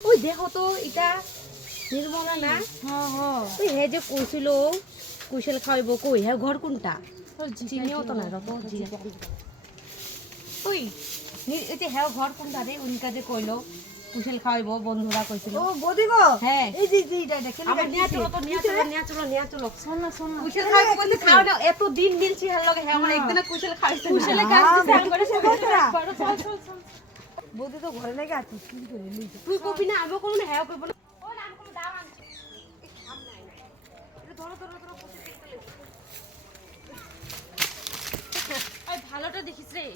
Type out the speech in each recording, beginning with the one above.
ওই দেখো তো এটা নির্মলা না? ওই হে যে কইছিল কুশল খাইব কই হে ঘর কোনটা চিনিও তো না রত ওই এই যে হে ঘর কোনটা রে উনকা যে কইলো কুশল খাইব বন্ধুরা কইছিল। ও বদি গো হ্যাঁ এই যে এটা দেখে আমরা নিয়া চলো তো নিয়া চলো শোন না কুশল খাইব বলে খাও না এত দিন মিলছি হার লগে হে আমার একদিন কুশল খাইছে কুশলে কাজ দিছে আম করে চল বদি তো ঘরে লাগে আছে কি করে লইছে তুই কবি না আমি কোন হে কইব না ও না আমি কোন দাও আনছি এই খাম নাই এটা ধরো ওই ভালোটা দেখিস রে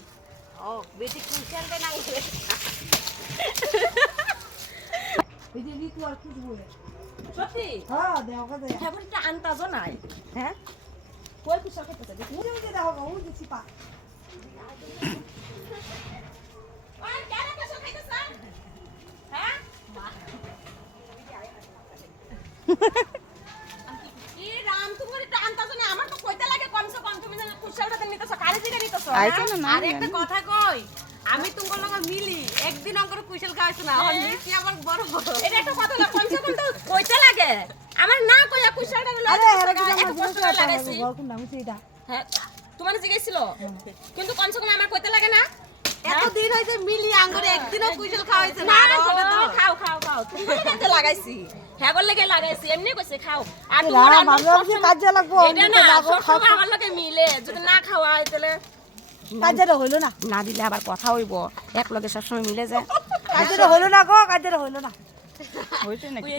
ও বেটি কুশলটা নাই এই যে নি তো আর কি বলে সত্যি হ্যাঁ দেখো দে ফেভারিটটা আনতাজও নাই হ্যাঁ কই কুশল খেতে দেখি ওই যে দেখো ওই যে চিপা ওই কেন কুশল খাইতেছ হ্যাঁ কি রাম তুমি এটা আনতাজও না আমার তো কইতে লাগে কমসে কম তুমি জানো কুশলটা নিতেছ কালি দিকে নিতেছ আর একটা কথা কই আমি তোমার লগে মিলি একদিন অঙ্কর কুশল খাইছ না আর মিষ্টি আমার বড় এটা একটা কথা না কমসে কম তো কইতে লাগে আমার না কইয়া কুশলটা আরে এত কষ্ট করে লাগাইছি ঘর কোন নাম এটা হ্যাঁ তোমার জিজ্ঞাসিল কিন্তু কমসে কম আমার কইতে লাগে না এত দিন হইছে মিলি আঙ্গুরে একদিনও কুশল খাওয়াইছে না খাও তুমি কাজে লাগাইছি হ্যাঁ বললে কে লাগাইছি এমনি কইছে খাও আর তোমার ভাবলাম কাজে লাগবো এটা না সবসময় আমার লগে মিলে যদি না খাওয়া হয় তাহলে কাজেটা হইলো না না দিলে আবার কথা হইব এক লগে সবসময় মিলে যায় কাজেটা হইলো না গো কাজেটা হইলো না হইছে নাকি